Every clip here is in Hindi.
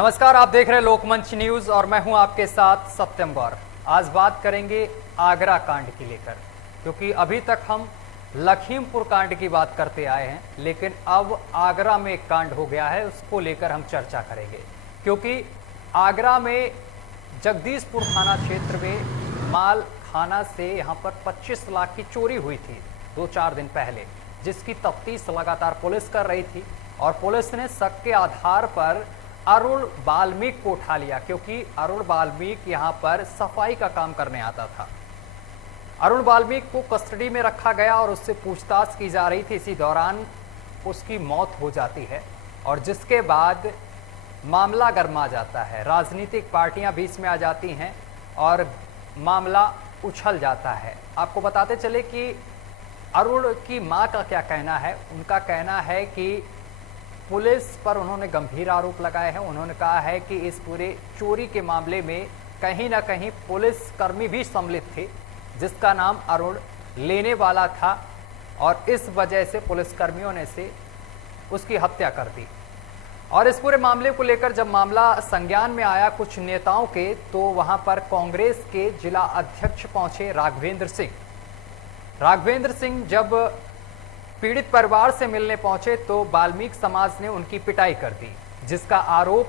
नमस्कार, आप देख रहे हैं लोकमंच न्यूज और मैं हूं आपके साथ सत्यम गौर। आज बात करेंगे आगरा कांड की लेकर, क्योंकि अभी तक हम लखीमपुर कांड की बात करते आए हैं, लेकिन अब आगरा में एक कांड हो गया है, उसको लेकर हम चर्चा करेंगे। क्योंकि आगरा में जगदीशपुर थाना क्षेत्र में माल खाना से यहां पर 25 लाख की चोरी हुई थी 2-4 दिन पहले, जिसकी तफ्तीश लगातार पुलिस कर रही थी और पुलिस ने शक के आधार पर अरुण वाल्मीकि को उठा लिया, क्योंकि अरुण वाल्मीकि यहां पर सफाई का काम करने आता था। अरुण वाल्मीकि को कस्टडी में रखा गया और उससे पूछताछ की जा रही थी। इसी दौरान उसकी मौत हो जाती है और जिसके बाद मामला गर्मा जाता है, राजनीतिक पार्टियां बीच में आ जाती हैं और मामला उछल जाता है। आपको बताते चले कि अरुण की मां का क्या कहना है। उनका कहना है कि पुलिस पर उन्होंने गंभीर आरोप लगाए हैं। उन्होंने कहा है कि इस पूरे चोरी के मामले में कहीं ना कहीं पुलिस कर्मी भी सम्मिलित थे, जिसका नाम अरुण लेने वाला था और इस वजह से पुलिस कर्मियों ने से उसकी हत्या कर दी। और इस पूरे मामले को लेकर जब मामला संज्ञान में आया कुछ नेताओं के, तो वहां पर कांग्रेस के जिला अध्यक्ष पहुंचे राघवेंद्र सिंह। राघवेंद्र सिंह जब पीड़ित परिवार से मिलने पहुंचे तो वाल्मीकि समाज ने उनकी पिटाई कर दी, जिसका आरोप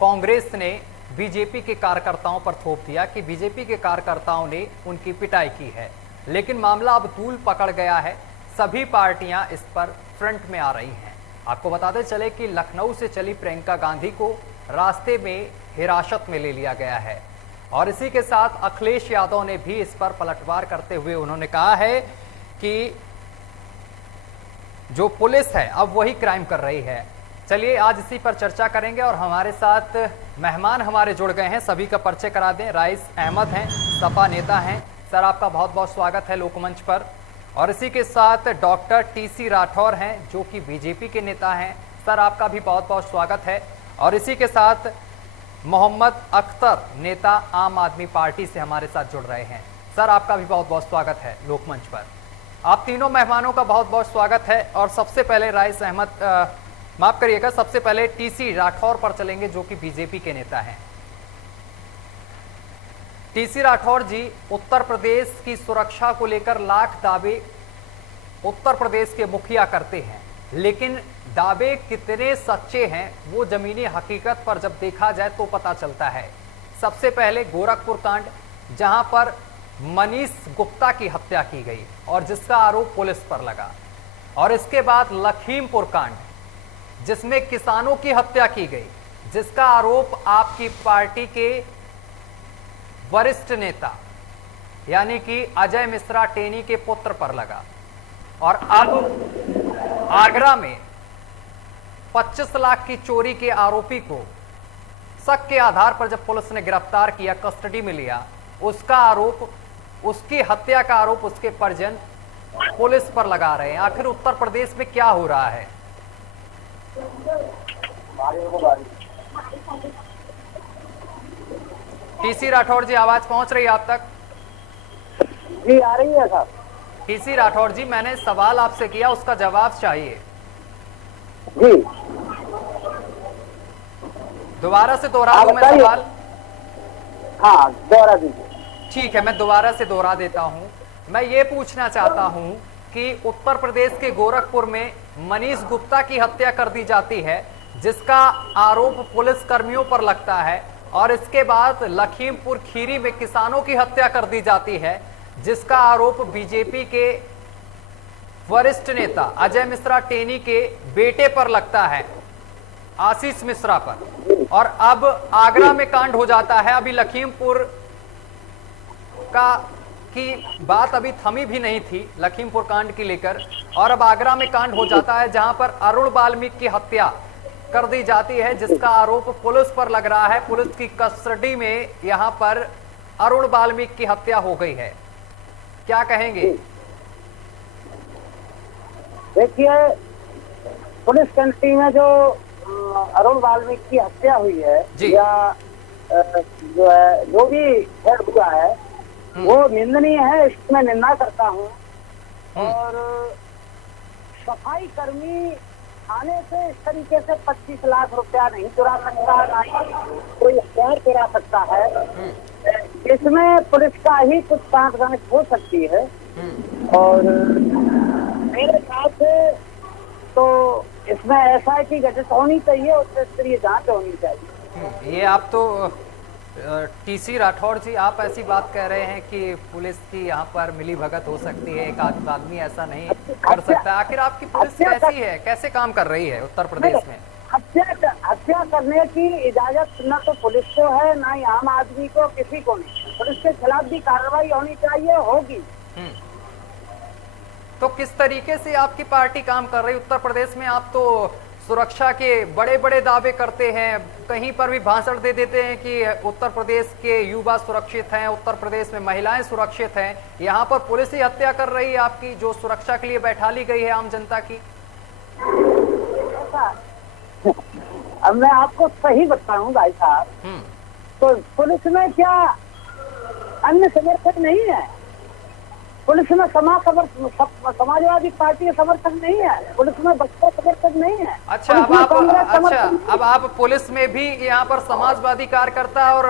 कांग्रेस ने बीजेपी के कार्यकर्ताओं पर थोप दिया कि बीजेपी के कार्यकर्ताओं ने उनकी पिटाई की है। लेकिन मामला अब तूल पकड़ गया है, सभी पार्टियां इस पर फ्रंट में आ रही हैं। आपको बताते चले कि लखनऊ से चली प्रियंका गांधी को रास्ते में हिरासत में ले लिया गया है और इसी के साथ अखिलेश यादव ने भी इस पर पलटवार करते हुए उन्होंने कहा है कि जो पुलिस है अब वही क्राइम कर रही है। चलिए आज इसी पर चर्चा करेंगे और हमारे साथ मेहमान हमारे जुड़ गए हैं, सभी का परिचय करा दें। राइस अहमद हैं, सपा नेता हैं। सर, आपका बहुत बहुत स्वागत है लोकमंच पर। और इसी के साथ डॉक्टर टीसी राठौर हैं, जो कि बीजेपी के नेता हैं। सर, आपका भी बहुत बहुत स्वागत है। और इसी के साथ मोहम्मद अख्तर, नेता आम आदमी पार्टी से हमारे साथ जुड़ रहे हैं। सर, आपका भी बहुत बहुत स्वागत है लोकमंच पर। आप तीनों मेहमानों का बहुत बहुत स्वागत है। और सबसे पहले राइस अहमद, माफ करिएगा, सबसे पहले टीसी राठौर पर चलेंगे, जो कि बीजेपी के नेता हैं। टीसी राठौर जी, उत्तर प्रदेश की सुरक्षा को लेकर लाख दावे उत्तर प्रदेश के मुखिया करते हैं, लेकिन दावे कितने सच्चे हैं वो जमीनी हकीकत पर जब देखा जाए तो पता चलता है। सबसे पहले गोरखपुर कांड, जहां पर मनीष गुप्ता की हत्या की गई और जिसका आरोप पुलिस पर लगा। और इसके बाद लखीमपुर कांड, जिसमें किसानों की हत्या की गई, जिसका आरोप आपकी पार्टी के वरिष्ठ नेता यानी कि अजय मिश्रा टेनी के पुत्र पर लगा। और अब आगरा में 25 लाख की चोरी के आरोपी को शक के आधार पर जब पुलिस ने गिरफ्तार किया, कस्टडी में लिया, उसका आरोप, उसकी हत्या का आरोप उसके परिजन पुलिस पर लगा रहे हैं। आखिर उत्तर प्रदेश में क्या हो रहा है? टीसी राठौर जी, आवाज पहुंच रही है आप तक? जी आ रही है साहब। टीसी राठौर जी, मैंने सवाल आपसे किया, उसका जवाब चाहिए। जी दोबारा से दोहरा दूं मैं सवाल? हाँ, दोहरा दीजिए। ठीक है, मैं दोबारा से दोहरा देता हूं। मैं ये पूछना चाहता हूं कि उत्तर प्रदेश के गोरखपुर में मनीष गुप्ता की हत्या कर दी जाती है, जिसका आरोप पुलिस कर्मियों पर लगता है, और इसके बाद लखीमपुर खीरी में किसानों की हत्या कर दी जाती है, जिसका आरोप बीजेपी के वरिष्ठ नेता अजय मिश्रा टेनी के बेटे पर लगता है, आशीष मिश्रा पर। और अब आगरा में कांड हो जाता है। अभी लखीमपुर का की बात अभी थमी भी नहीं थी लखीमपुर कांड की लेकर, और अब आगरा में कांड हो जाता है जहां पर अरुण वाल्मीकि की हत्या कर दी जाती है, जिसका आरोप पुलिस पर लग रहा है। पुलिस की कस्टडी में यहां पर अरुण वाल्मीकि की हत्या हो गई है। क्या कहेंगे? देखिए, पुलिस कस्टडी में जो अरुण वाल्मीकि की हत्या हुई है या जो है, जो भी हुआ है, वो निंदनीय है, इसकी मैं निंदा करता हूँ। और सफाई कर्मी थाने से इस तरीके से 25 लाख रुपया नहीं चुरा सकता, ना ही कोई हथियार चुरा सकता है। इसमें पुलिस का ही कुछ साठगांठ हो सकती है। और मेरे ख्याल से तो इसमें SIT गठित होनी चाहिए, उच्च स्तरीय जांच होनी चाहिए। ये आप तो TC राठौड़ जी, आप ऐसी बात कह रहे हैं कि पुलिस की यहाँ पर मिली भगत हो सकती है, एक आदमी ऐसा नहीं कर सकता। आखिर आपकी पुलिस कैसी है, कैसे काम कर रही है उत्तर प्रदेश में? हत्या करने की इजाजत न तो पुलिस को है, ना ही आम आदमी को, किसी को नहीं। पुलिस के खिलाफ भी कार्रवाई होनी चाहिए, होगी। तो किस तरीके से आपकी पार्टी काम कर रही है उत्तर प्रदेश में? आप तो सुरक्षा के बड़े बड़े दावे करते हैं, कहीं पर भी भाषण दे देते हैं कि उत्तर प्रदेश के युवा सुरक्षित हैं, उत्तर प्रदेश में महिलाएं सुरक्षित हैं। यहाँ पर पुलिस ही हत्या कर रही है आपकी, जो सुरक्षा के लिए बैठा ली गई है आम जनता की। अब मैं आपको सही बताऊं भाई साहब, तो पुलिस में क्या अन्य समर्थक नहीं है? पुलिस में समाजवादी पार्टी के समर्थक नहीं है, पुलिस में बसपा समर्थक नहीं है। अच्छा, अब आप पुलिस में भी यहाँ पर समाजवादी कार्यकर्ता और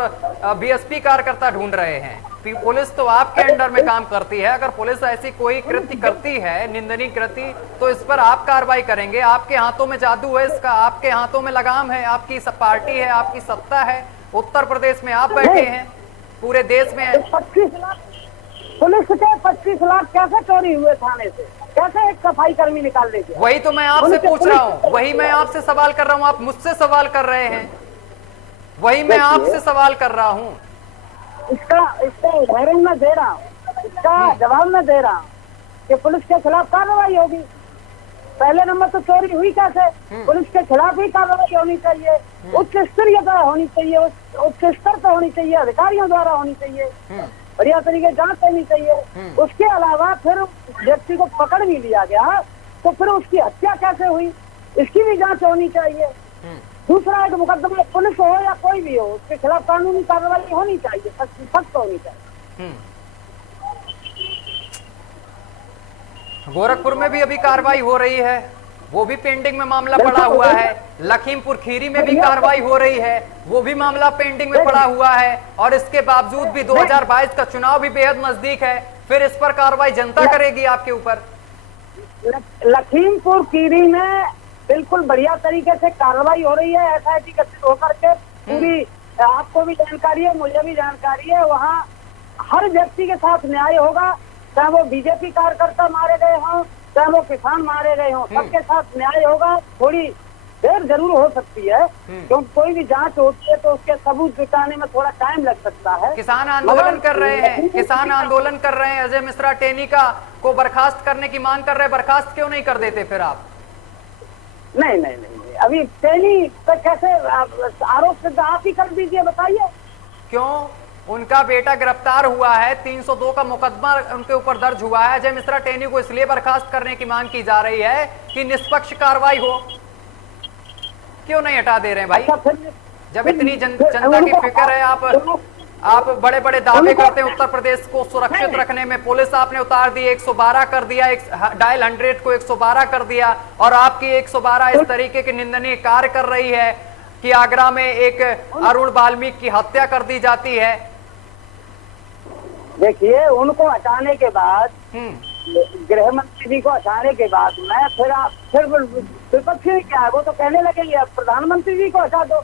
BSP कार्यकर्ता ढूंढ रहे हैं। पुलिस तो आपके अंडर में काम करती है। अगर पुलिस ऐसी कोई कृत्य करती है, निंदनीय कृत्य, तो इस पर आप कार्रवाई करेंगे। आपके हाथों में जादू है इसका, आपके हाथों में लगाम है, आपकी पार्टी है, आपकी सत्ता है। उत्तर प्रदेश में आप बैठे हैं, पूरे देश में 25 लाख पुलिस के 25 लाख कैसे चोरी हुए थाने से? कैसे एक सफाई कर्मी निकाल लेंगे? वही तो मैं आपसे पूछ रहा हूँ, वही मैं आपसे सवाल कर रहा हूँ। आप मुझसे सवाल कर रहे हैं, वही मैं आपसे सवाल कर रहा हूँ। इसका उदाहरण मैं दे रहा हूँ, इसका जवाब मैं दे रहा हूँ कि पुलिस के खिलाफ कार्रवाई होगी। पहले नंबर तो चोरी हुई कैसे? पुलिस के खिलाफ ही कार्रवाई होनी चाहिए, उच्च स्तरीय होनी चाहिए, उच्च स्तर पर होनी चाहिए, अधिकारियों द्वारा होनी चाहिए, बढ़िया तरीके जांच होनी चाहिए। उसके अलावा फिर व्यक्ति को पकड़ भी लिया गया तो फिर उसकी हत्या कैसे हुई, इसकी भी जांच होनी चाहिए। दूसरा, एक मुकदमा पुलिस हो या कोई भी हो, उसके खिलाफ कानूनी कार्रवाई होनी चाहिए, सख्त होनी चाहिए। गोरखपुर में भी अभी कार्रवाई हो रही है, वो भी पेंडिंग में मामला पड़ा हुआ है। लखीमपुर खीरी में भी कार्रवाई हो रही है, वो भी मामला पेंडिंग में पड़ा हुआ है। और इसके बावजूद भी 2022 का चुनाव भी बेहद नजदीक है, फिर इस पर कार्रवाई जनता करेगी आपके ऊपर। लखीमपुर खीरी में बिल्कुल बढ़िया तरीके से कार्रवाई हो रही है, SIT गठित होकर के। पूरी आपको भी जानकारी है, मुझे भी जानकारी है। वहाँ हर व्यक्ति के साथ न्याय होगा, चाहे वो BJP कार्यकर्ता मारे गए हों, चाहे वो किसान मारे गए हों, सबके साथ न्याय होगा। थोड़ी देर जरूर हो सकती है, क्योंकि कोई भी जांच होती है तो उसके सबूत जुटाने में थोड़ा टाइम लग सकता है। किसान आंदोलन कर रहे हैं, किसान आंदोलन कर रहे हैं। अजय मिश्रा टेनी को बर्खास्त करने की मांग कर रहे हैं, बर्खास्त क्यों नहीं कर देते फिर आप? नहीं, अभी टेनी पर कैसे आरोप सिद्ध आप ही कर दीजिए, बताइए। क्यों? उनका बेटा गिरफ्तार हुआ है, 302 का मुकदमा उनके ऊपर दर्ज हुआ है। अजय मिश्रा टेनी को इसलिए बर्खास्त करने की मांग की जा रही है कि निष्पक्ष कार्रवाई हो। क्यों नहीं हटा दे रहे हैं भाई? जब इतनी जनता की फिक्र है, आप बड़े बड़े दावे करते हैं उत्तर प्रदेश को सुरक्षित रखने में। पुलिस आपने उतार दी, 112 कर दिया, डायल 100 को 112 कर दिया, और आपकी 112 इस तरीके के निंदनीय कार्य कर रही है कि आगरा में एक अरुण वाल्मीकि की हत्या कर दी जाती है। देखिए, उनको हटाने के बाद, गृह मंत्री जी को हटाने के बाद मैं फिर विपक्षी क्या है, वो तो कहने लगेंगे अब प्रधानमंत्री जी को हटा दो,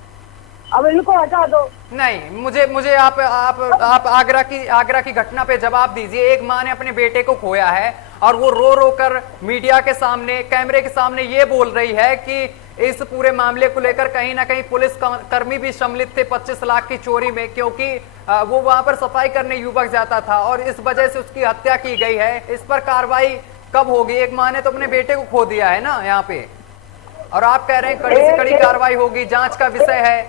अब इनको हटा दो। नहीं, मुझे आप आगरा की घटना पे जवाब दीजिए। एक माँ ने अपने बेटे को खोया है और वो रो रो कर मीडिया के सामने, कैमरे के सामने ये बोल रही है कि इस पूरे मामले को लेकर कहीं ना कहीं पुलिस कर्मी भी सम्मिलित थे 25 लाख की चोरी में, क्योंकि वो वहां पर सफाई करने युवक जाता था और इस वजह से उसकी हत्या की गई है। इस पर कार्रवाई कब होगी? एक माँ ने तो अपने बेटे को खो दिया है ना यहाँ पे, और आप कह रहे हैं कड़ी से कड़ी कार्रवाई होगी, जांच का विषय है।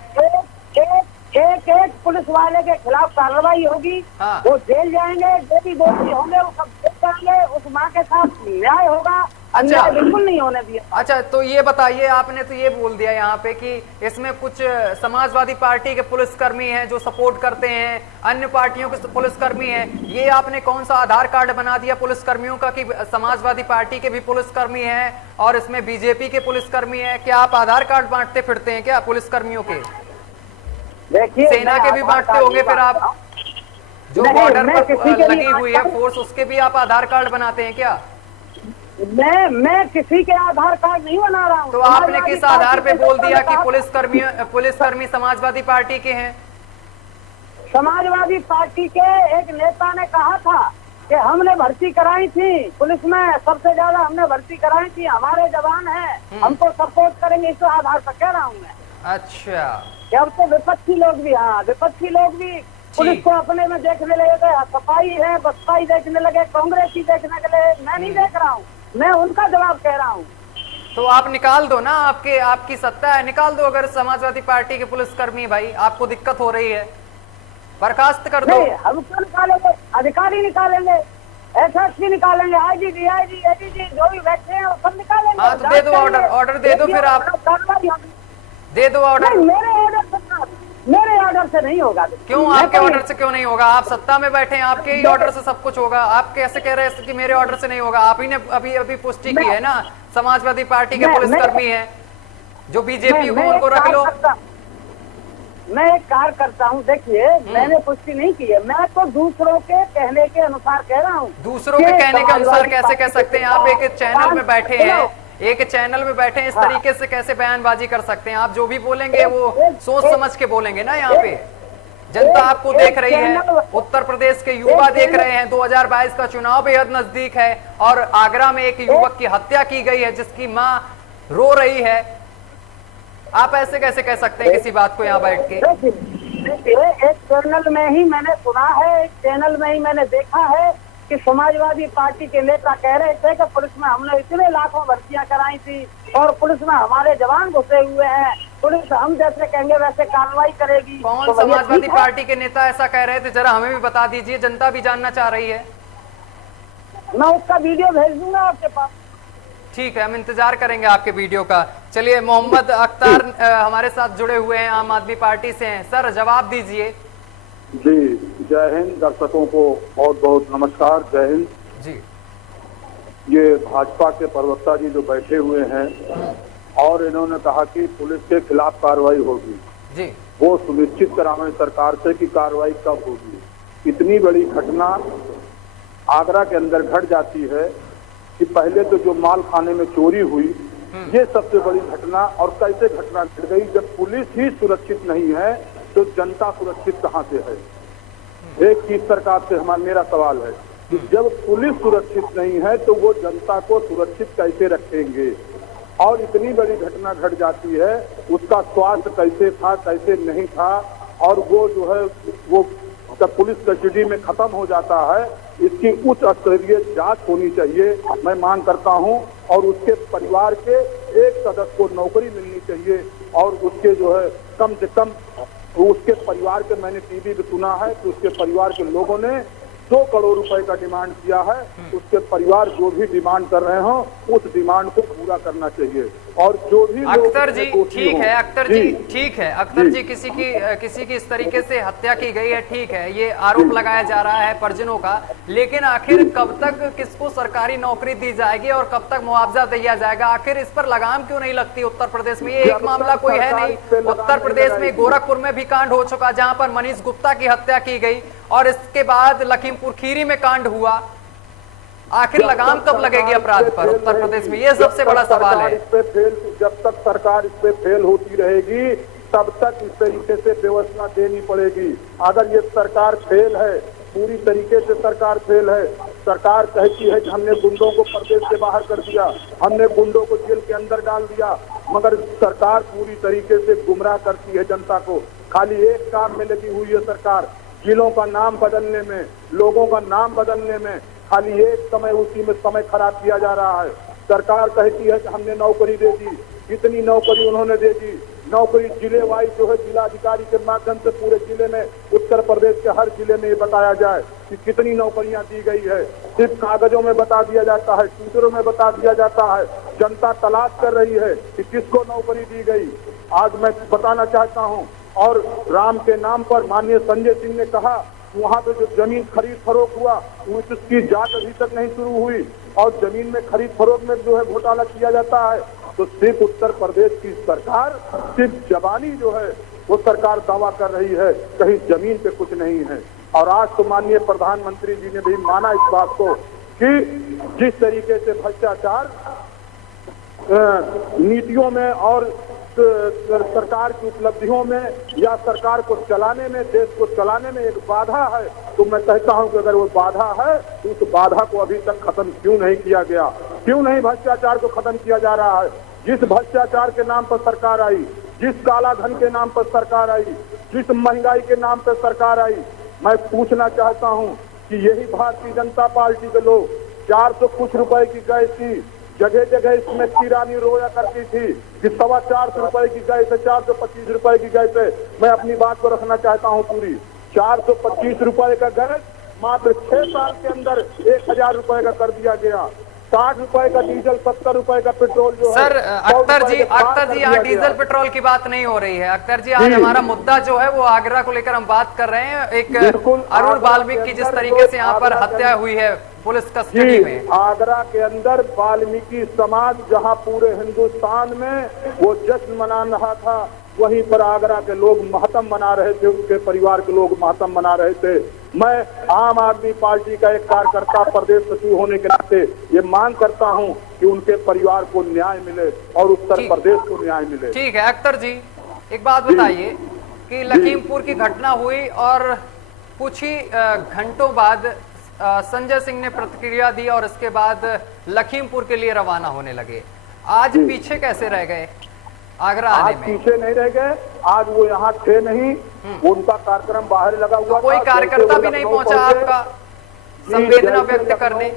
एक पुलिस वाले के खिलाफ कार्रवाई होगी। हाँ। वो जेल जाएंगे, जो भी दोषी होंगे वो सब करेंगे, उस माँ के साथ न्याय होगा, अन्याय बिल्कुल नहीं होने दिया। अच्छा, तो ये बताइए, आपने तो ये बोल दिया यहाँ पे कि इसमें कुछ समाजवादी पार्टी के पुलिसकर्मी हैं जो सपोर्ट करते हैं, अन्य पार्टियों के पुलिसकर्मी हैं। ये आपने कौन सा आधार कार्ड बना दिया पुलिसकर्मियों का कि समाजवादी पार्टी के भी पुलिसकर्मी हैं और इसमें बीजेपी के पुलिसकर्मी हैं? क्या आप आधार कार्ड बांटते फिरते हैं क्या पुलिसकर्मियों के? देखिए, सेना के भी बांटते होंगे फिर आप, जो बॉर्डर पर लगी हुई है फोर्स, उसके भी आप आधार कार्ड बनाते हैं क्या? मैं किसी के आधार कार्ड नहीं बना रहा हूँ। तो आपने किस आधार पे बोल दिया कि पुलिसकर्मी समाजवादी पार्टी के हैं? समाजवादी पार्टी के एक नेता ने कहा था कि हमने भर्ती कराई थी पुलिस में, सबसे ज्यादा हमने भर्ती कराई थी, हमारे जवान हैं, हमको सपोर्ट करेंगे, इस आधार पर कह रहा हूँ मैं। अच्छा, कि अब तो विपक्षी लोग भी, हाँ विपक्षी लोग भी पुलिस को अपने में देखने लगे, सफाई है बसपाई देखने लगे, कांग्रेस ही देखने लगे। मैं नहीं देख रहा हूँ, मैं उनका जवाब कह रहा हूँ। तो आप निकाल दो ना, आपकी सत्ता है, निकाल दो। अगर समाजवादी पार्टी के पुलिसकर्मी भाई आपको दिक्कत हो रही है, बर्खास्त कर दो। हम क्यों निकालेंगे? अधिकारी निकालेंगे, एसएसपी निकालेंगे, आईजी, डीआईजी, एडीजी, जो भी बैठे हैं वो सब निकालेंगे। हाँ, तो दे दो ऑर्डर दे दो, फिर आप दे दो ऑर्डर। मेरे ऑर्डर से नहीं होगा। क्यों आपके ऑर्डर से क्यों नहीं होगा? आप सत्ता में बैठे हैं, आपके ही ऑर्डर से सब कुछ होगा। आप कैसे कह रहे हैं कि मेरे ऑर्डर से नहीं होगा? आप ही ने अभी पुष्टि की है ना, समाजवादी पार्टी के पुलिसकर्मी हैं जो बीजेपी को, उनको रख लो। मैं एक कार्य करता हूँ, देखिए मैंने पुष्टि नहीं की है, मैं तो दूसरों के कहने के अनुसार कह रहा हूँ। दूसरों के कहने के अनुसार कैसे कह सकते हैं? आप एक चैनल में बैठे हैं, इस तरीके से कैसे बयानबाजी कर सकते हैं? आप जो भी बोलेंगे वो सोच समझ के बोलेंगे ना। यहाँ पे जनता आपको देख रही है, उत्तर प्रदेश के युवा देख रहे हैं, 2022 का चुनाव बेहद नजदीक है और आगरा में एक युवक की हत्या की गई है जिसकी माँ रो रही है। आप ऐसे कैसे कह सकते हैं किसी बात को यहाँ बैठ के? देखिए, एक चैनल में ही मैंने सुना है, एक चैनल में ही मैंने देखा है कि समाजवादी पार्टी के नेता कह रहे थे कि पुलिस में हमने इतने लाखों भर्तियां कराई थी और पुलिस में हमारे जवान घुसे हुए हैं, पुलिस हम जैसे कहेंगे वैसे कार्रवाई करेगी। कौन समाजवादी पार्टी के नेता ऐसा कह रहे थे? जरा हमें भी बता दीजिए, जनता भी जानना चाह रही है। मैं उसका वीडियो भेज दूंगा आपके पास। ठीक है, हम इंतजार करेंगे आपके वीडियो का। चलिए, मोहम्मद अख्तर हमारे साथ जुड़े हुए हैं, आम आदमी पार्टी से हैं। सर, जवाब दीजिए। जी, जय हिंद। दर्शकों को बहुत बहुत नमस्कार, जय हिंद जी। ये भाजपा के प्रवक्ता जी जो बैठे हुए हैं और इन्होंने कहा कि पुलिस के खिलाफ कार्रवाई होगी जी, वो सुनिश्चित करावें सरकार से कि कार्रवाई कब होगी। इतनी बड़ी घटना आगरा के अंदर घट जाती है कि पहले तो जो माल खाने में चोरी हुई, ये सबसे बड़ी घटना। और कैसे घटना घट गई? जब पुलिस ही सुरक्षित नहीं है तो जनता सुरक्षित कहां से है? एक चीज सरकार से मेरा सवाल है कि जब पुलिस सुरक्षित नहीं है तो वो जनता को सुरक्षित कैसे रखेंगे? और इतनी बड़ी घटना घट जाती है, उसका स्वास्थ्य कैसे था, कैसे नहीं था, और वो जो है वो जब पुलिस कस्टडी में खत्म हो जाता है, इसकी उच्च स्तरीय जांच होनी चाहिए, मैं मांग करता हूं। और उसके परिवार के एक सदस्य को नौकरी मिलनी चाहिए और उसके जो है कम से कम उसके परिवार के, मैंने टीवी पे सुना है कि उसके परिवार के लोगों ने 2 करोड़ रुपए का डिमांड किया है। उसके परिवार जो भी डिमांड कर रहे हो उस डिमांड को पूरा करना चाहिए। और जो भी अख्तर जी, ठीक है अख्तर जी, ठीक है अख्तर जी, किसी की इस तरीके से हत्या की गई है, ठीक है, ये आरोप लगाया जा रहा है परिजनों का, लेकिन आखिर कब तक किसको सरकारी नौकरी दी जाएगी और कब तक मुआवजा दिया जाएगा? आखिर इस पर लगाम क्यों नहीं लगती उत्तर प्रदेश में? ये एक मामला कोई है नहीं। उत्तर प्रदेश में गोरखपुर में भी कांड हो चुका जहां पर मनीष गुप्ता की हत्या की गई और इसके बाद लखीमपुर खीरी में कांड हुआ। आखिर लगाम कब लगेगी अपराध पर उत्तर प्रदेश में? ये सबसे बड़ा सवाल है। जब तक सरकार इस पे फेल होती रहेगी तब तक इस तरीके से व्यवस्था देनी पड़ेगी। अगर ये सरकार फेल है, पूरी तरीके से सरकार फेल है, सरकार कहती है कि हमने गुंडों को प्रदेश से बाहर कर दिया, हमने गुंडों को जेल के अंदर डाल दिया, मगर सरकार पूरी तरीके से गुमराह करती है जनता को। खाली एक काम में लगी हुई है सरकार, जिलों का नाम बदलने में, लोगों का नाम बदलने में, खाली एक समय उसी में समय खराब किया जा रहा है। सरकार कहती है कि हमने नौकरी दे दी, कितनी नौकरी उन्होंने दे दी। नौकरी जिले वाइज जो है जिलाधिकारी के माध्यम से पूरे जिले में, उत्तर प्रदेश के हर जिले में ये बताया जाए कि कितनी नौकरियां दी गई है। सिर्फ कागजों में बता दिया जाता है, ट्विटरों में बता दिया जाता है, जनता तलाश कर रही है कि किसको नौकरी दी गई। आज मैं बताना चाहता हूं, और राम के नाम पर माननीय संजय सिंह ने कहा वहां पे जो जमीन खरीद फरोख्त हुआ उसकी जांच अभी तक नहीं शुरू हुई, और जमीन में खरीद फरोख्त में जो है घोटाला किया जाता है। तो सिर्फ उत्तर प्रदेश की सरकार सिर्फ जबानी जो है वो सरकार दावा कर रही है, कहीं जमीन पे कुछ नहीं है। और आज तो माननीय प्रधानमंत्री जी ने भी माना इस बात को कि जिस तरीके से भ्रष्टाचार नीतियों में और सरकार की उपलब्धियों में या सरकार को चलाने में, देश को चलाने में एक बाधा है, तो मैं कहता हूं कि अगर वो बाधा है तो उस बाधा को अभी तक खत्म क्यों नहीं किया गया, क्यों नहीं भ्रष्टाचार को खत्म किया जा रहा है। जिस भ्रष्टाचार के नाम पर सरकार आई, जिस काला धन के नाम पर सरकार आई, जिस महंगाई के नाम पर सरकार आई, मैं पूछना चाहता हूं कि यही भारतीय जनता पार्टी के लोग 400 कुछ रुपए की गैस थी, जगह जगह इसमें किरानी रोया करती थी कि 425 रुपए की गैस है, 425 रुपए की गैस है। मैं अपनी बात को रखना चाहता हूं पूरी। 425 रुपए का गैस मात्र 6 साल के अंदर 1000 रुपए का कर दिया गया। 60 रुपए का डीजल, 70 रुपए का पेट्रोल जो है। सर अख्तर जी यहाँ डीजल पेट्रोल की बात नहीं हो रही है। अख्तर जी आज हमारा मुद्दा जो है वो आगरा को लेकर हम बात कर रहे हैं। एक अरुण वाल्मीकि की जिस तरीके से यहाँ पर हत्या हुई है पुलिस कस्टडी में, आगरा के अंदर वाल्मीकि समाज जहां पूरे हिंदुस्तान में वो जश्न मना रहा था, वहीं पर आगरा के लोग मातम मना रहे थे, उनके परिवार के लोग मातम मना रहे थे। मैं आम आदमी पार्टी का एक कार्यकर्ता, प्रदेश सचिव होने के नाते ये मांग करता हूं कि उनके परिवार को न्याय मिले और उत्तर प्रदेश को न्याय मिले। ठीक है अख्तर जी, एक बात बताइए कि लखीमपुर की घटना हुई और कुछ ही घंटों बाद संजय सिंह ने प्रतिक्रिया दी और इसके बाद लखीमपुर के लिए रवाना होने लगे। आज पीछे कैसे रह गए आगरा आने में? पीछे नहीं रह गए, आज वो यहाँ थे नहीं, उनका कार्यक्रम बाहर लगा हुआ। कोई कार्यकर्ता भी नहीं पहुंचा आपका संवेदना व्यक्त करने?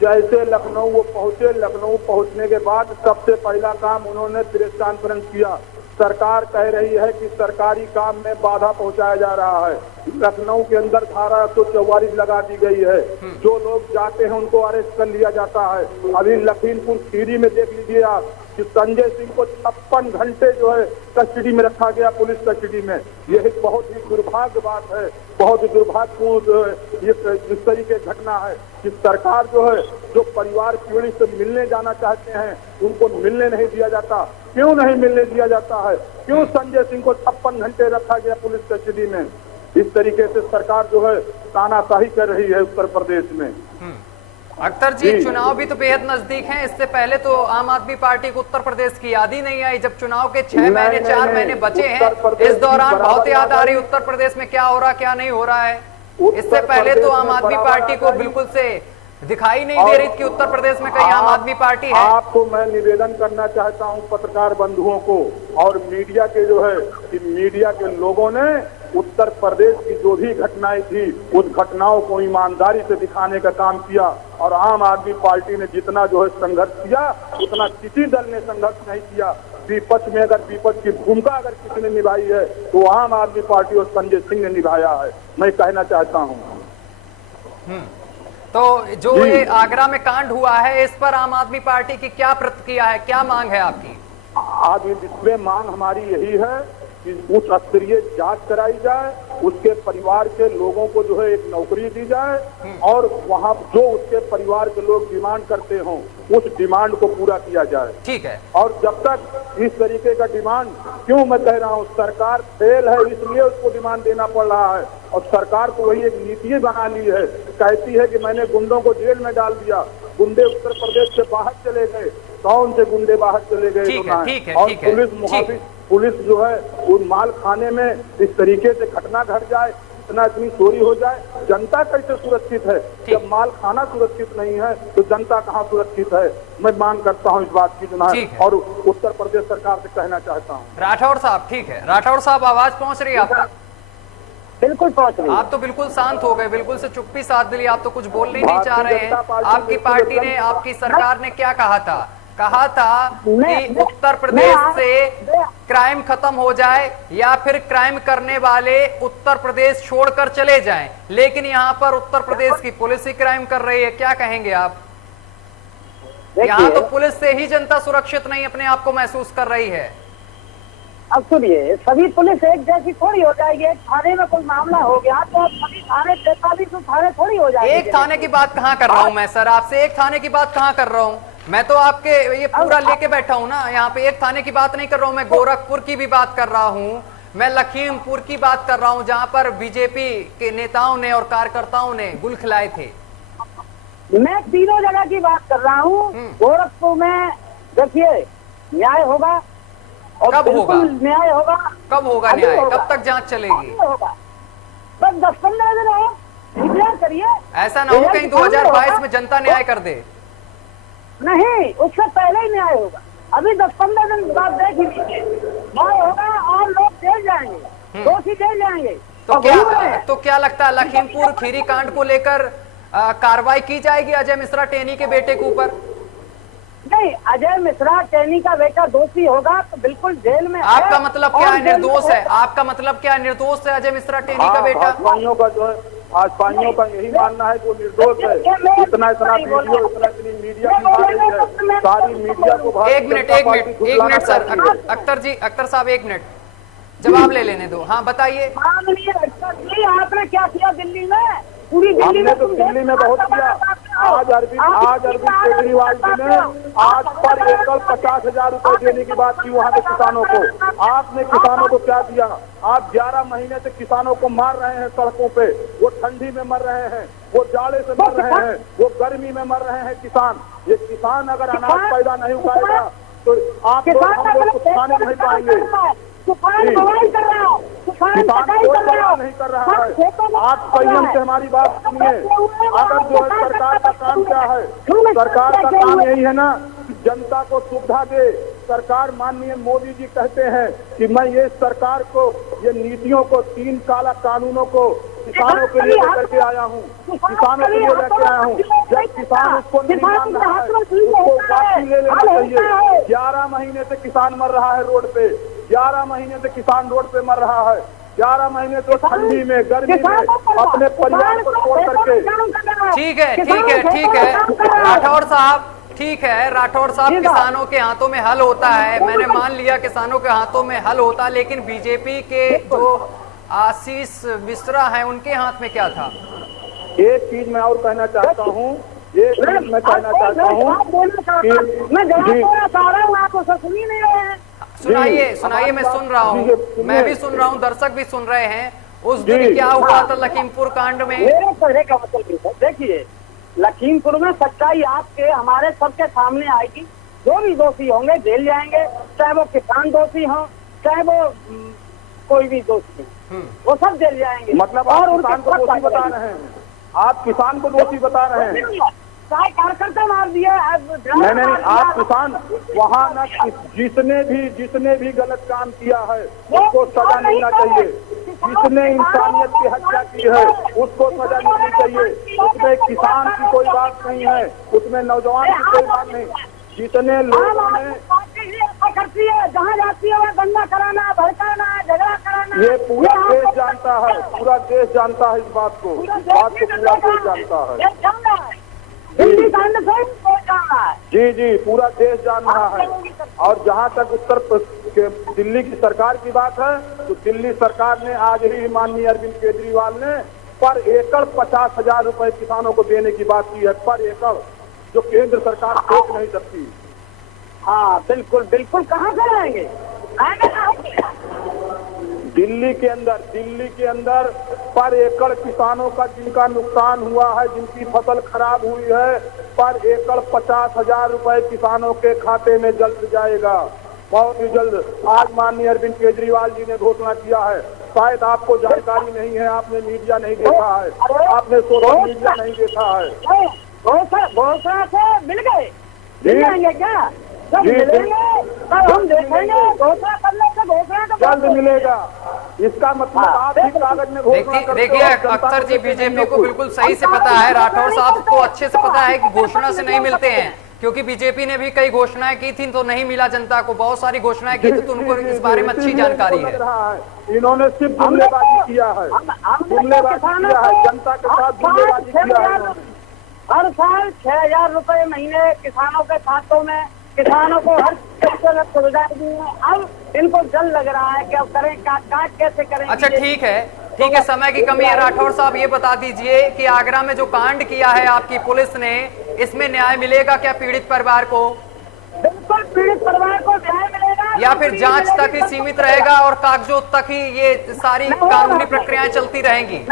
जैसे लखनऊ वो पहुंचे, लखनऊ पहुंचने के बाद सबसे पहला काम उन्होंने प्रेस कॉन्फ्रेंस किया। सरकार कह रही है कि सरकारी काम में बाधा पहुंचाया जा रहा है। लखनऊ के अंदर धारा 144 लगा दी गई है, जो लोग जाते हैं उनको अरेस्ट कर लिया जाता है। अभी लखीमपुर खीरी में देख लीजिए आप कि संजय सिंह को 56 घंटे जो है कस्टडी में रखा गया, पुलिस कस्टडी में। यह एक बहुत ही दुर्भाग्य बात है, बहुत ही दुर्भाग्यपूर्ण इस तरीके की घटना है कि सरकार जो है, जो परिवार पीढ़ी से मिलने जाना चाहते हैं उनको मिलने नहीं दिया जाता। क्यों नहीं मिलने दिया जाता है? क्यों संजय सिंह को 56 घंटे रखा गया पुलिस कस्टडी में? इस तरीके से सरकार जो है तानाशाही कर रही है उत्तर प्रदेश में। अख्तर जी चुनाव भी तो बेहद नजदीक हैं, इससे पहले तो आम आदमी पार्टी को उत्तर प्रदेश की याद ही नहीं आई। जब चुनाव के 6 महीने 4 महीने बचे हैं, इस दौरान बहुत याद आ रही उत्तर प्रदेश में क्या हो रहा क्या नहीं हो रहा है। इससे पहले तो आम आदमी पार्टी को बिल्कुल से दिखाई नहीं दे रही कि उत्तर प्रदेश में कहीं आम आदमी पार्टी है। आपको मैं निवेदन करना चाहता हूं पत्रकार बंधुओं को और मीडिया के जो है कि मीडिया के लोगों ने उत्तर प्रदेश की जो भी घटनाएं थी उस घटनाओं को ईमानदारी से दिखाने का काम किया, और आम आदमी पार्टी ने जितना जो है संघर्ष किया उतना किसी दल ने संघर्ष नहीं किया। विपक्ष में अगर विपक्ष की भूमिका अगर किसी ने निभाई है तो आम आदमी पार्टी और संजय सिंह ने निभाया है, मैं कहना चाहता हूँ। तो जो ये आगरा में कांड हुआ है, इस पर आम आदमी पार्टी की क्या प्रतिक्रिया है, क्या मांग है आपकी? आज इसमें मांग हमारी यही है कि उच्च स्तरीय जांच कराई जाए, उसके परिवार के लोगों को जो है एक नौकरी दी जाए और वहां जो उसके परिवार के लोग डिमांड करते हों उस डिमांड को पूरा किया जाए। ठीक है। और जब तक इस तरीके का डिमांड, क्यों मैं कह रहा हूं, सरकार फेल है इसलिए उसको डिमांड देना पड़ रहा है, और सरकार को वही एक नीति बना ली है, कहती है कि मैंने गुंडों को जेल में डाल दिया, गुंडे उत्तर प्रदेश से बाहर चले गए। कौन से गुंडे बाहर चले गए? और पुलिस मुहाफिज, पुलिस जो है वो माल खाने में इस तरीके से घटना घट जाए, इतनी चोरी हो जाए, जनता कैसे सुरक्षित है? जब माल खाना सुरक्षित नहीं है तो जनता कहाँ सुरक्षित है? मैं मांग करता हूँ इस बात की जनाब, और उत्तर प्रदेश सरकार से कहना चाहता हूँ। राठौड़ साहब, ठीक है राठौड़ साहब, आवाज पहुंच रही है आप तक? बिल्कुल पहुंच रही है। आप तो बिल्कुल शांत हो गए, बिल्कुल से चुप्पी साध ली, आप तो कुछ बोलने नहीं चाह रहे हैं। आपकी पार्टी ने, आपकी सरकार ने क्या कहा था कहा था कि उत्तर प्रदेश से क्राइम खत्म हो जाए या फिर क्राइम करने वाले उत्तर प्रदेश छोड़कर चले जाएं, लेकिन यहाँ पर उत्तर प्रदेश की पुलिस ही क्राइम कर रही है। क्या कहेंगे आप? यहाँ तो पुलिस से ही जनता सुरक्षित नहीं अपने आप को महसूस कर रही है। अब सुनिए, सभी पुलिस एक जैसी थोड़ी हो जाएगी। एक थाने में कोई मामला हो गया तो सभी थाने 43 थाने थोड़ी हो जाएगी। एक थाने की बात कहाँ कर रहा हूँ मैं सर, आपसे एक थाने की बात कहाँ कर रहा हूँ मैं? तो आपके ये पूरा लेके बैठा हूँ ना, यहाँ पे एक थाने की बात नहीं कर रहा हूँ मैं। गोरखपुर की भी बात कर रहा हूँ, मैं लखीमपुर की बात कर रहा हूँ, जहाँ पर बीजेपी के नेताओं ने और कार्यकर्ताओं ने गुल खिलाए थे। मैं तीनों जगह की बात कर रहा हूँ। गोरखपुर में देखिए न्याय होगा। और कब होगा न्याय? होगा कब होगा न्याय? कब तक जांच चलेगी? होगा बस 10-15 दिन हो, इंतजार करिए। ऐसा ना हो कहीं 2022 में जनता न्याय कर दे। नहीं, उससे पहले ही न्याय होगा। अभी 10-15 दिन बाद देख लीजिए, न्याय होगा और लोग जेल जाएंगे, दोषी जेल जाएंगे। तो क्या लगता है लखीमपुर खीरी कांड को लेकर कार्रवाई की जाएगी अजय मिश्रा टेनी के बेटे के ऊपर? नहीं, अजय मिश्रा टेनी का बेटा दोषी होगा तो बिल्कुल जेल में। आपका मतलब क्या है? निर्दोष है? आपका मतलब क्या है? निर्दोष है अजय मिश्रा टेनी का बेटा? भाजपाइयों का जो है, भाजपाइयों का यही मानना है वो निर्दोष है। इतना वीडियो, इतनी मीडिया की बात है, सारी मीडिया को। एक मिनट सर, अख्तर जी, अख्तर साहब एक मिनट जवाब ले लेने दो। हाँ बताइए। आपने क्या किया दिल्ली में? पूरी दिल्ली में तो दिल्ली में बहुत किया। आज अरविंद केजरीवाल जी ने आज पर एकड़ 50,000 रुपए देने की बात की वहाँ के किसानों को। आपने किसानों को क्या दिया? आप 11 महीने से किसानों को मार रहे हैं सड़कों पे। वो ठंडी में मर रहे हैं, वो जाड़े से मर रहे हैं, वो गर्मी में मर रहे हैं किसान। ये किसान अगर अनाज पैदा नहीं उगाएगा तो आप लोग, हम लोग कुछ खाने नहीं पाएंगे। किसान कोई परवाह नहीं कर रहा है। आप संयम से हमारी बात सुनिए। अगर जो है सरकार का काम क्या है? सरकार का काम यही है ना कि जनता को सुविधा दे। सरकार, माननीय मोदी जी कहते हैं कि मैं ये सरकार को, ये नीतियों को, 3 काला कानूनों को किसानों के लिए लेकर के आया हूँ, किसानों के लिए लेकर आया हूँ। जब किसान उसको नहीं मान रहा है उसको वापसी ले लेना चाहिए। 11 महीने से किसान मर रहा है रोड पे, 11 महीने से किसान रोड पे मर रहा है। 11 महीने तो ठंडी में, गर्मी में अपने परिवार को छोड़ करके। ठीक है राठौर साहब, ठीक है राठौर साहब, किसानों के हाथों में हल होता है, मैंने मान लिया किसानों के हाथों में हल होता, लेकिन बीजेपी के जो आशीष मिश्रा हैं उनके हाथ में क्या था? एक चीज मैं और कहना चाहता हूँ, एक चीज मैं कहना चाहता हूँ। सुनाइए, मैं सुन रहा हूँ, मैं भी सुन रहा हूँ, दर्शक भी सुन रहे हैं। उस दिन क्या हुआ था लखीमपुर कांड में? मेरे कहने का मतलब देखिए, लखीमपुर में सच्चाई आपके हमारे सबके सामने आएगी। जो भी दोषी होंगे जेल जाएंगे, चाहे वो किसान दोषी हो, चाहे वो कोई भी दोषी, वो सब जेल जाएंगे। मतलब और किसान को दोषी बता रहे हैं? आप किसान को दोषी बता रहे हैं? कार्यकर्ता मार दिया। नहीं, आप किसान वहाँ न, जिसने भी गलत काम किया है उसको सजा मिलना चाहिए। जिसने इंसानियत की हत्या की है उसको सजा मिलनी चाहिए। उसमें किसान की कोई बात नहीं है, उसमें नौजवान की कोई बात नहीं। जितने लोगों ने करती है, जहाँ जाती है वह दंगा कराना, भड़काना, झगड़ा कराना, ये पूरा देश जानता है, पूरा देश जानता है इस बात को, पूरा देश जानता है। जी, पूरा देश जान रहा है। और जहाँ तक दिल्ली की सरकार की बात है, तो दिल्ली सरकार ने आज ही माननीय अरविंद केजरीवाल ने पर एकड़ 50,000 रुपए किसानों को देने की बात की है, पर एकड़, जो केंद्र सरकार सोच नहीं सकती। हाँ बिल्कुल, कहाँ से आएंगे? दिल्ली के अंदर पर एकड़ किसानों का जिनका नुकसान हुआ है, जिनकी फसल खराब हुई है, पर एकड़ 50,000 रुपए किसानों के खाते में जल्द जाएगा, बहुत ही जल्द। आज माननीय अरविंद केजरीवाल जी ने घोषणा किया है। शायद आपको जानकारी नहीं है, आपने मीडिया नहीं देखा है, आपने सोशल मीडिया नहीं देखा है। घोषणा से मिल गए, मिल जाएंगे क्या? जब मिलेंगे तब हम देखेंगे। घोषणा करने से घोषणा का जल्द मिलेगा, इसका मतलब आप ही कागज में घोषणा करते हो। देखिए अख्तर जी, बीजेपी को बिल्कुल सही से पता है, राठौर साहब को अच्छे से पता है कि घोषणा से नहीं मिलते हैं, क्योंकि बीजेपी ने भी कई घोषणाएं की थी तो नहीं मिला जनता को, बहुत सारी घोषणाएं की थी तो उनको इस बारे में अच्छी जानकारी है। इन्होंने सिर्फ जुमलेबाजी किया है, जुमलेबाजी किया है, जनता के साथ जुमलेबाजी किया है। हर साल 6,000 रुपए महीने किसानों के खातों में, किसानों को हर सुविधा दी है। अब इनको जल लग रहा है कि अब करें क्या, कैसे करें। अच्छा ठीक है, समय की कमी है। राठौर साहब ये बता दीजिए कि आगरा में जो कांड किया है आपकी पुलिस ने, इसमें न्याय मिलेगा क्या पीड़ित परिवार को? बिल्कुल पीड़ित परिवार को न्याय मिलेगा, या फिर जांच तक ही सीमित रहेगा और कागजों तक ही ये सारी कानूनी प्रक्रियाएं चलती रहेंगी?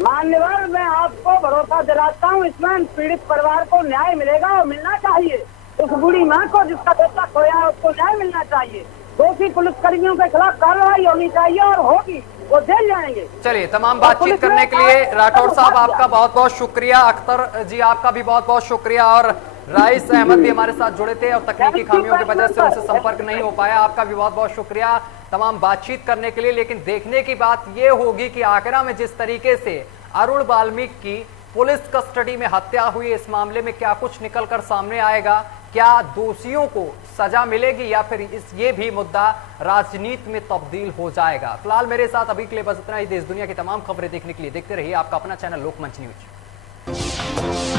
मान्यवर, मैं आपको भरोसा दिलाता हूँ, इसमें पीड़ित परिवार को न्याय मिलेगा और मिलना चाहिए। उस बूढ़ी माँ को जिसका बेटा खोया है उसको न्याय मिलना चाहिए। दोषी पुलिसकर्मियों के खिलाफ कार्रवाई होनी चाहिए और होगी, वो जेल जाएंगे। चलिए, तमाम बातचीत करने के लिए राठौर साहब आपका बहुत बहुत शुक्रिया। अख्तर जी आपका भी बहुत बहुत शुक्रिया। और राइस अहमद भी हमारे साथ जुड़े थे और तकनीकी खामियों की वजह से उनसे संपर्क नहीं हो पाया, आपका भी बहुत बहुत शुक्रिया तमाम बातचीत करने के लिए। लेकिन देखने की बात ये होगी कि आगरा में जिस तरीके से अरुण वाल्मीकि की पुलिस कस्टडी में हत्या हुई, इस मामले में क्या कुछ निकलकर सामने आएगा, क्या दोषियों को सजा मिलेगी या फिर ये भी मुद्दा राजनीति में तब्दील हो जाएगा। फिलहाल मेरे साथ अभी के लिए बस इतना ही। देश दुनिया की तमाम खबरें देखने के लिए देखते रहिए आपका अपना चैनल लोकमंच न्यूज।